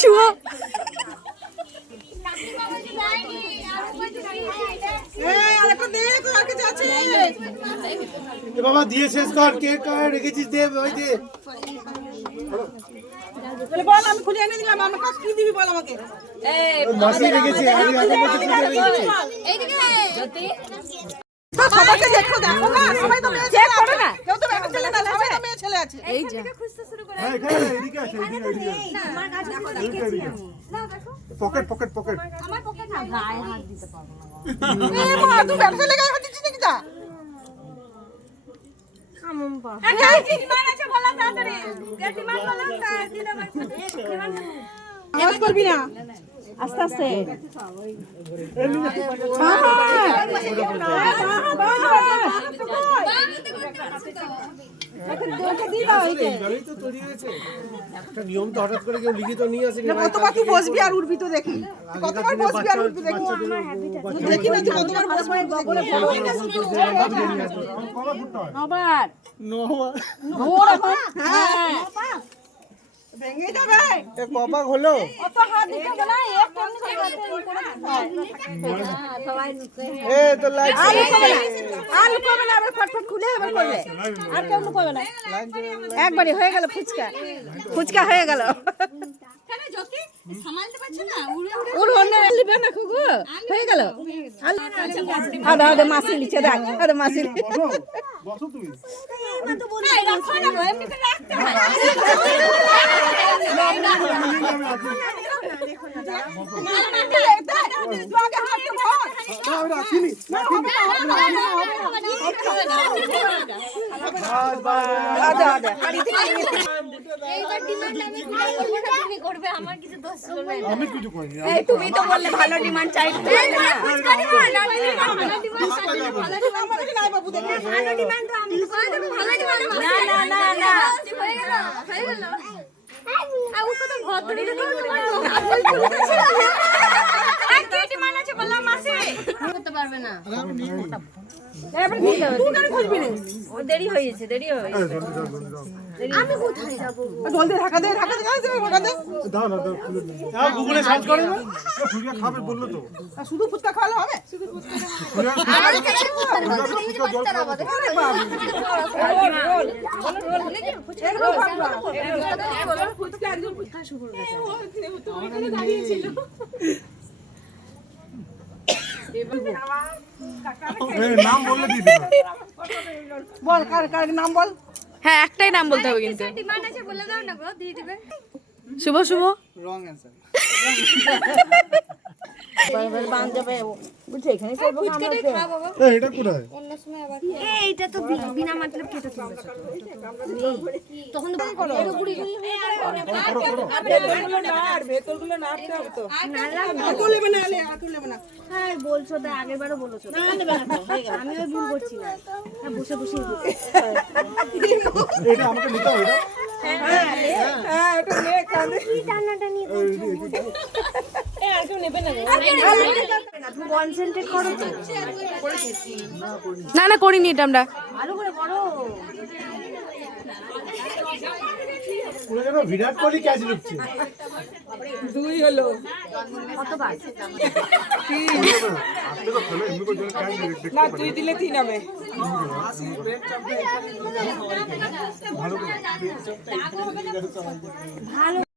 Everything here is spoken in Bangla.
চুয়ো বাবা দিয়ে শেষ কর, কেক রেখেছিস দে, ওই দে। বল, আমি খুলে এনে দিলাম, আমাকে কি দিবি বল আমাকে। মাসি রেখেছে, আমি আগে বলছি খুলে রেখেছে। সবাইকে দেখো, দেখো না, সবাই তো মেয়ে ছেলে আছে না, কেউ তো একটা ছেলে না, সবাই তো মেয়ে ছেলে আছে। এই যে হ্যাঁ, এখানে এদিকে আছে, এদিকে। আমার কাছে দেখেছি আমি না দেখো পকেট পকেট পকেট। আমার পকেট না গায়ে হাত দিতে পারবো না এ মা, তুই ব্যবসা লেগে হচ্ছিস নাকি তা? কামম পা আওয়াজ করবি না, আস্তে আস্তে এইভাবেই তো তৈরি হয়েছে। একটা নিয়ম তো হঠাৎ করে কেউ লিখিত নিয়ে আসেনি। কতবার তুই বসবি আর উঠবি তো দেখি, কতবার বসবি আর উঠবি দেখি, দেখি না তুই কতবার বসবি নবার ভেঙে যাবে। কপাক হলো। কত হাত দিতে হবে না, একটা সবাই নুকে এ তো লাইট আর লুকাবে না, আবার ফটফট খুলে এবার করবে, আর কেউ লুকাবে না। একবারই হয়ে গেল, ফুচকা ফুচকা হয়ে গেল। ওর অন্য লিবে না খুগু, হয়ে গেল। আদা আদা মাসি লিখে দেখ, আদা মাসি বসো তুমি। আমি রাখিনি, আদা আদা হাড়ি থেকে এইবার ডিমান্ড আমি করব না, তুমি করবে, আমার কিছু দোষ ছিল না। আমি কিছু করিনি। এই তুমি তো বললে ভালো ডিমান্ড চাই, না না না না হয়ে গেল হয়ে গেল আউ কত ভদ্র করতে পারবে না ও দেরি হয়েছে দেরি হয়েছে আমি কোথায় যাবো বলতে ঢাকা দে, ঢাকা দে, ঢাকা দে। দাও না, দাও খুলে দিই। গুগলে সার্চ করে না, ফুচকা খাবে বললো তো। আর শুধু ফুচকা খাওয়ালে হবে? নাম বললে দিয়ে দিবে। বল, কার কার নাম বল। হ্যাঁ একটাই নাম বলতে হবে কিন্তু ডিমান্ড আছে বলে দাও না গো দিয়ে দিবে শুভ শুভ রং অ্যানসার। বান যাবে, বুঝছে এখানে করবো না আমরা। এটা কোথায়? অন্য সময় আবার এইটা তো বিনা মতলব কেটে তুলবে তখন তো করো ভেতরগুলো না, আর ভেতরগুলো না আটকে হবে তো। আতুল নেবে না, আতুল নেবে না। হ্যাঁ বলছো তো আগেরবারও বলেছো না নেবে না, আমি ওই ভুল করছি না হ্যাঁ বসে বসে এটা আমাকে নিতে হবে না? হ্যাঁ ওটা নে, কাঁদে। টানাটা নিয়ে আর কেউ নেবে না। তুমি কনসেন্ট্রেট করো তো না না করিনি এটা আমরা ভালো করে করো পুরো যেন বিরাট কোহলি ক্যাচ নিচ্ছে। দুই হলো। কতবার না, তুই দিলে তিন হবে। ভালো